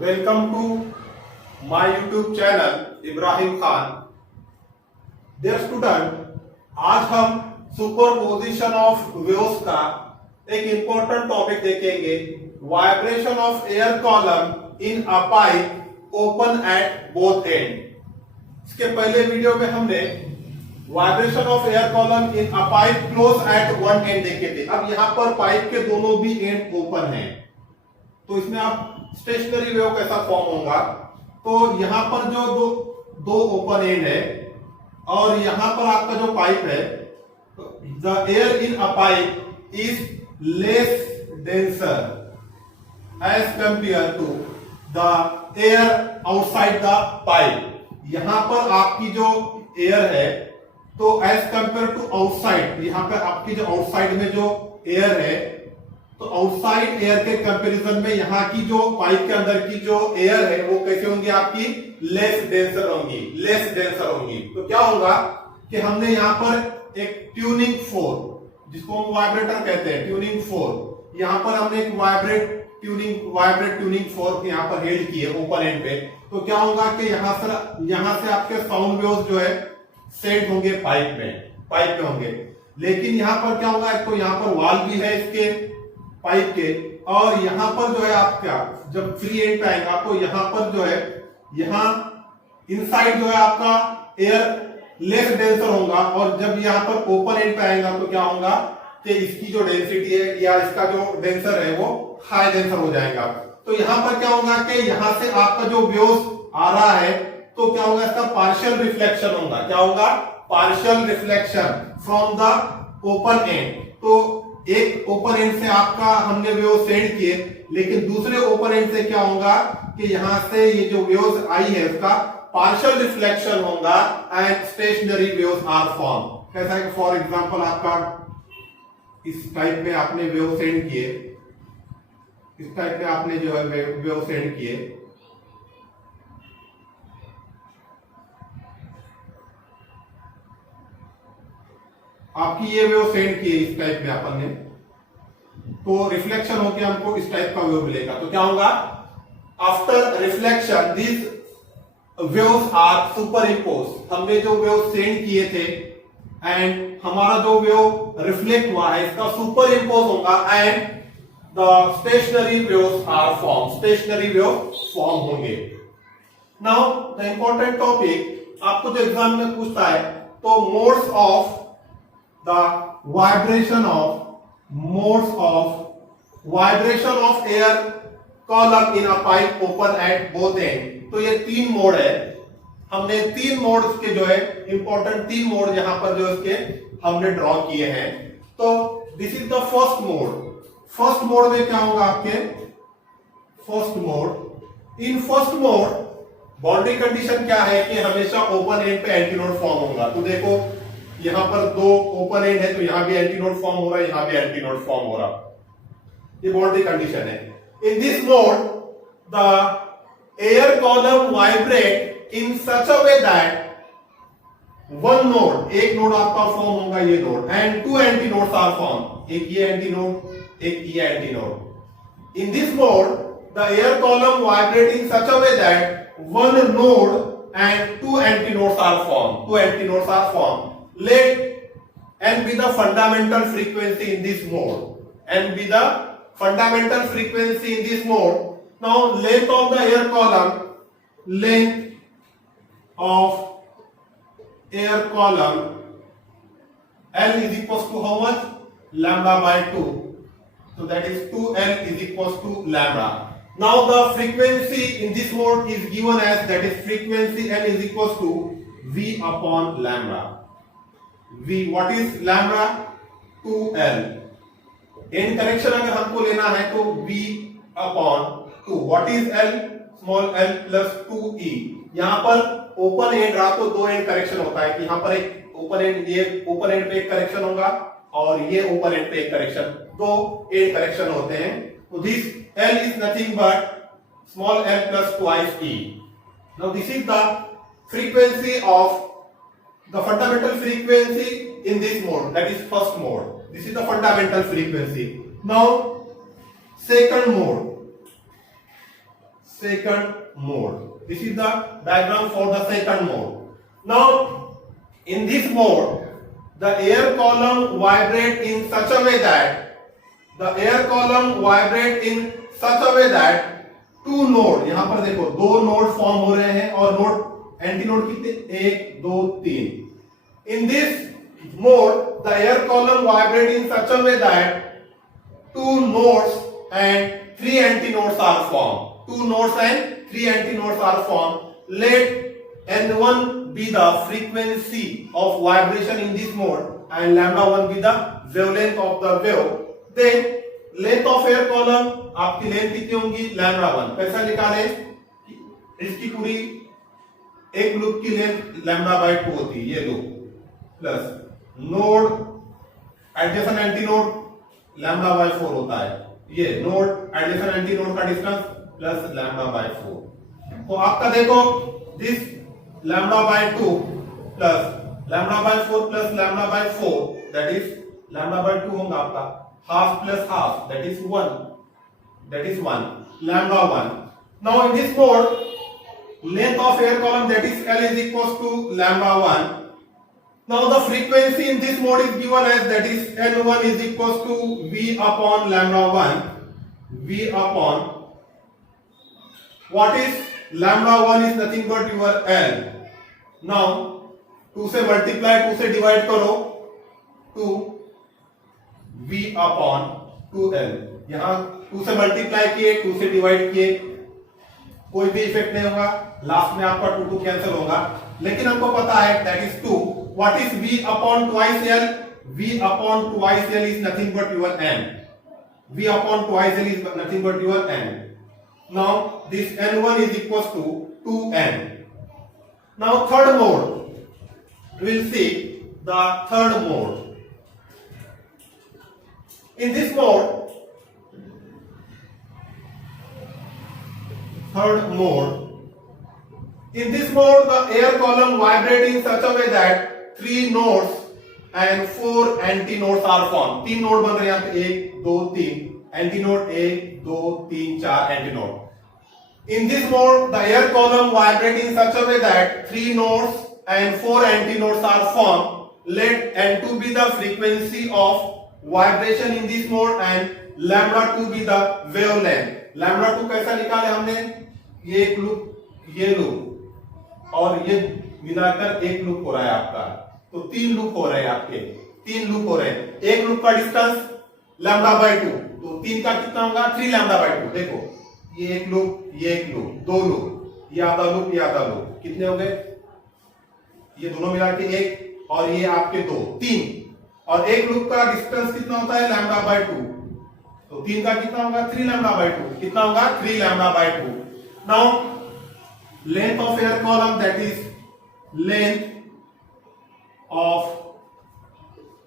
Welcome to my YouTube channel Ibrahim Khan. Dear student, आज हम superposition of waves का एक इंपॉर्टेंट टॉपिक देखेंगे, vibration of air column in a pipe open at both end. इसके पहले video में हमने vibration of air column in a pipe close at one end देखे थे। अब यहां पर पाइप के दोनों भी एंड ओपन हैं, तो इसमें आप स्टेशनरी वेव कैसा फॉर्म होगा। तो यहां पर जो दो ओपन एंड है और यहां पर आपका जो पाइप है, the air in a pipe is less denser as compare to the air outside the pipe. यहां पर आपकी जो एयर है तो एज कंपेयर टू आउटसाइड, यहां पर आपकी जो आउटसाइड में जो एयर है तो आउटसाइड एयर के कंपैरिजन में यहाँ की जो पाइप के अंदर की जो एयर है वो कैसे होंगी, आपकी लेस डेंसर होंगी। तो क्या होगा कि हमने यहाँ पर एक ट्यूनिंग फोर्क, जिसको हम वाइब्रेटर कहते हैं, ट्यूनिंग फोर्क, यहाँ पर हमने एक वाइब्रेट ट्यूनिंग फोर्क यहाँ पर हेल्ड की है ओपन एंड पे। तो क्या होगा कि यहाँ से आपके साउंड वेव्स जो है सेंड होंगे पाइप में होंगे। लेकिन यहाँ पर क्या होगा, एक तो यहाँ पर वाल भी है इसके पाइप के, और यहां पर जो है आपका जब फ्री एंड पे आएगा तो यहां पर जो है यहां इनसाइड जो है आपका एयर लेस डेंसर होगा, और जब यहां पर ओपन एंड पे आएगा तो क्या होगा कि इसकी जो डेंसिटी है या इसका जो डेंसर है वो हाई डेंसर हो जाएगा। तो यहां पर क्या होगा कि यहां से आपका जो वेव्स आ रहा है तो क्या होगा, इसका पार्शियल रिफ्लेक्शन होगा। क्या होगा, partial reflection from the open and. तो एक ओपन एंड से आपका हमने वेव सेंड किए, लेकिन दूसरे ओपन एंड से क्या होगा कि यहां से ये जो वेव्स आई है उसका पार्शियल रिफ्लेक्शन होगा and stationary waves are form. कैसा है, फॉर एग्जांपल आपका इस टाइप में आपने वेव सेंड किए, इस टाइप में आपने जो है वेव सेंड किए, आपकी ये वेव सेंड की इस टाइप में अपन ने, तो रिफ्लेक्शन होकर हमको इस टाइप का वेव मिलेगा। तो क्या होगा, after reflection this waves are superimpose. हमने जो वेव सेंड किए थे एंड हमारा जो वेव रिफ्लेक्ट हुआ है इसका सुपर इम्पोज होगा and the stationary waves are form, stationary wave form होंगे। नाउ द इंपॉर्टेंट टॉपिक आपको जो एग्जाम में पूछता है, तो modes of the modes of air column in a pipe open at both end। तो ये तीन मोड है, हमने तीन मोड्स के जो है इंपॉर्टेंट तीन मोड यहां पर जो इसके हमने ड्रॉ किए हैं। तो this is the first mode. First mode में क्या होगा आपके, in first mode boundary condition क्या है कि हमेशा ओपन एंड पे एंटीनोड फॉर्म होगा। तो देखो यहां पर दो ओपन एंड है तो यहां भी एंटीनोड फॉर्म हो रहा है, यहां भी एंटीनोड फॉर्म हो रहा है, ये बाउंड्री कंडीशन है। In this mode the air column vibrate in such a way that one node, एक नोड आपका फॉर्म होगा ये node, and two antinodes are form, एक ये एंटीनोड एक ये antinode. In this mode the air column vibrate in such a way that one node and two antinodes are form. Let n be the fundamental frequency in this mode. N be the fundamental frequency in this mode. Now length of the air column, L is equals to how much? Lambda by 2. So that is 2L is equals to lambda. Now the frequency in this mode is given as, that is frequency L is equals to V upon lambda. V, what is lambda? 2L। And correction अगर हमको लेना है तो V upon 2। What is L? Small l plus 2E। यहां पर open and रहा तो दो एंड करेक्शन होता है कि यहां पर एक ओपन एंड, ये ओपन एंड पे एक करेक्शन होगा और ये ओपन एंड पे एक करेक्शन, दो एंड करेक्शन होते हैं। तो this L is nothing but small l plus twice E। Now this is the frequency of the fundamental frequency in this mode, that is first mode. This is the fundamental frequency. Now second mode, second mode. This is the diagram for the second mode. Now, in this mode, the air column vibrate in such a way that two node, यहां पर देखो दो node form हो रहे हैं और node anti node कितने, 1 2 3. In this mode, the air column vibrate in such a way that two nodes and three antinodes are formed. Two nodes and three antinodes are formed. Let N1 be the frequency of vibration in this mode and lambda 1 be the wavelength of the wave. Then length of air column, आपकी length कितनी होगी, lambda 1. कैसा निकाले, इसकी पूरी एक loop की length lambda by 2 होती है, ये loop plus node adjacent anti node lambda by 4 होता है, ये नोड एडजेसेंट एंटी नोड का डिस्टेंस प्लस लैम्डा बाय 4. तो आपका देखो this lambda by 2 plus lambda by 4 plus lambda by 4, that is lambda by 2 होगा आपका half plus half, that is 1 lambda 1. Now in this mode, length of air column, that is L, is equals to lambda 1. Now the frequency in this mode is given as, that is N1 is equals to V upon lambda 1. V upon what is lambda 1 is nothing but your L. Now 2 से multiply, 2 से divide करो, 2 V upon 2L. यहां 2 से multiply किए, 2 से divide किए, कोई भी इफेक्ट नहीं होगा, लास्ट में आपका 2 2 कैंसिल होगा. लेकिन हमको पता है that is 2. What is V upon twice L? V upon twice L is nothing but your N. V upon twice L is nothing but your N. Now this N1 is equals to 2N. Now third mode, we will see the third mode. In this mode, the air column vibrate in such a way that 3 nodes and 4 antinodes are formed. 3 node बन रहे हैं यहाँ पे, 1 2 3 antinode, 1 2 3 4 antinode. In this mode, the air column vibrate in such a way that 3 nodes and 4 antinodes are formed. Let N2 be the frequency of vibration in this mode and lambda 2 be the wavelength. Lambda 2 कैसा निकाले हमने, ये एक loop, ये loop और ये मिलाकर एक लूप हो रहा है आपका. तो 3 लूप हो रहे हैं आपके, 3 लूप हो रहे हैं. एक लूप का डिस्टेंस लैम्डा बाय 2, तो 3 का कितना होगा, 3 लैम्डा बाय 2. देखो ये एक लूप, ये एक लूप, 2 लूप, ये आधा लूप, ये आधा लूप, कितने हो गए, ये दोनों मिला के 1 और ये आपके 2 3. और एक लूप का डिस्टेंस कितना होता है, लैम्डा बाय 2. तो 3 का कितना होगा, 3 लैम्डा बाय 2. कितना होगा, 3 lambda by 2. Now length of air column, that is length of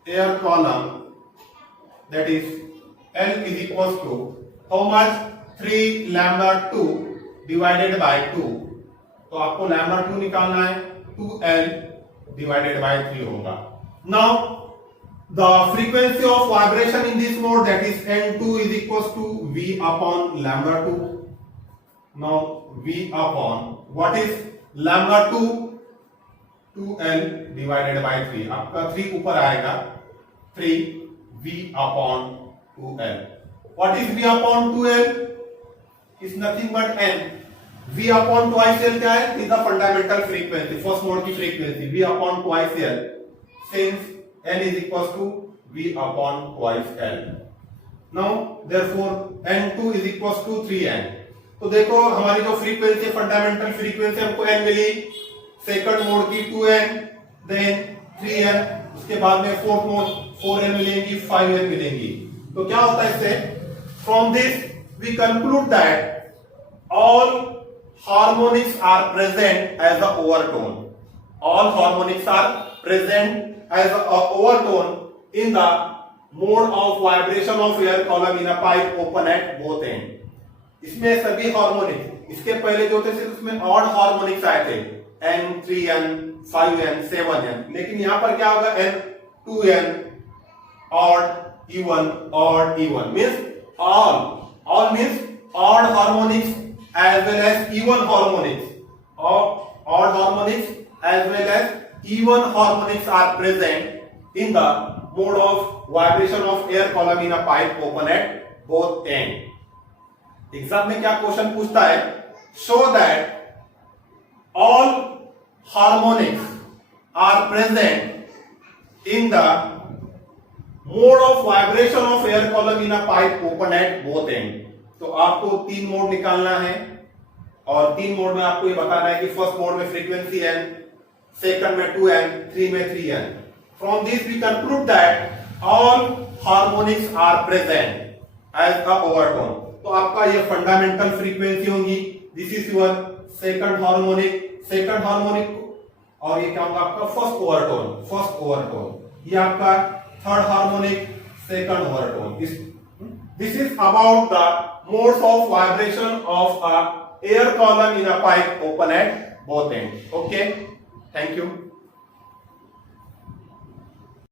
air column, that is L is equals to how much, 3 lambda 2 divided by 2. तो आपको लैम्डा 2 निकालना है, 2L divided by 3 होगा. Now the frequency of vibration in this mode, that is N2 is equals to V upon lambda 2. Now V upon what is lambda 2? 2L divided by 3. आपका 3 ऊपर आएगा, 3 V upon 2L. What is V upon 2L? Is nothing but N. V upon twice L क्या है? Is the fundamental frequency, first mode की frequency. V upon twice L. Since N is equals to V upon twice L. Now therefore N2 is equals to 3N. तो देखो हमारी जो frequency, fundamental frequency हमको N मिली, second mode की 2N, then 3N, उसके बाद में फोर्थ मोड 4N मिलेंगी, 5N मिलेंगी. तो क्या होता है इससे, from this we conclude that all harmonics are present as a overtone. All harmonics are present as a overtone in the mode of vibration of air column in a pipe open at both end. इसमें सभी harmonic, इसके पहले जो थे सिर्फ उसमें odd harmonics आए थे, N 3N 5N 7N. लेकिन यहां पर क्या होगा, N 2N odd even means all means odd harmonics as well as even harmonics, or odd harmonics as well as even harmonics are present in the mode of vibration of air column in a pipe open at both end. Exam में क्या question पूछता है? Show that all harmonics are present in the mode of vibration of air column in a pipe open at both end. तो आपको 3 mode निकालना है और 3 mode में आपको ये बताना है कि फर्स्ट मोड में फ्रीक्वेंसी n, सेकंड में 2n, 3 में 3n. From this we can prove that all harmonics are present as a overtone. तो आपका ये फंडामेंटल फ्रीक्वेंसी होगी. This is your second harmonic और ये क्या होगा आपका फर्स्ट ओवरटोन. ये आपका third harmonic, second overtone. This is about the modes of vibration of a air column in a pipe open at both and. Okay, thank you.